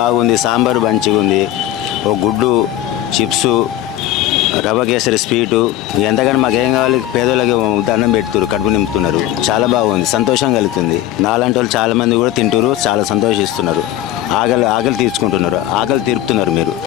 బాగుంది, సాంబారు మంచిగా ఉంది, ఒక గుడ్డు, చిప్సు, రవ్వ కేసరి స్వీటు, ఎంతగానో మాకేం కావాలి, పేదోళ్ళకి దండం పెడుతున్నారు, కడుపు నింపుతున్నారు. చాలా బాగుంది, సంతోషం కలుగుతుంది. నాలాంటి వాళ్ళు చాలా మంది కూడా తింటారు, చాలా సంతోషిస్తున్నారు, ఆకలి తీర్చుకుంటున్నారు, ఆకలి తీర్పుతున్నారు మీరు.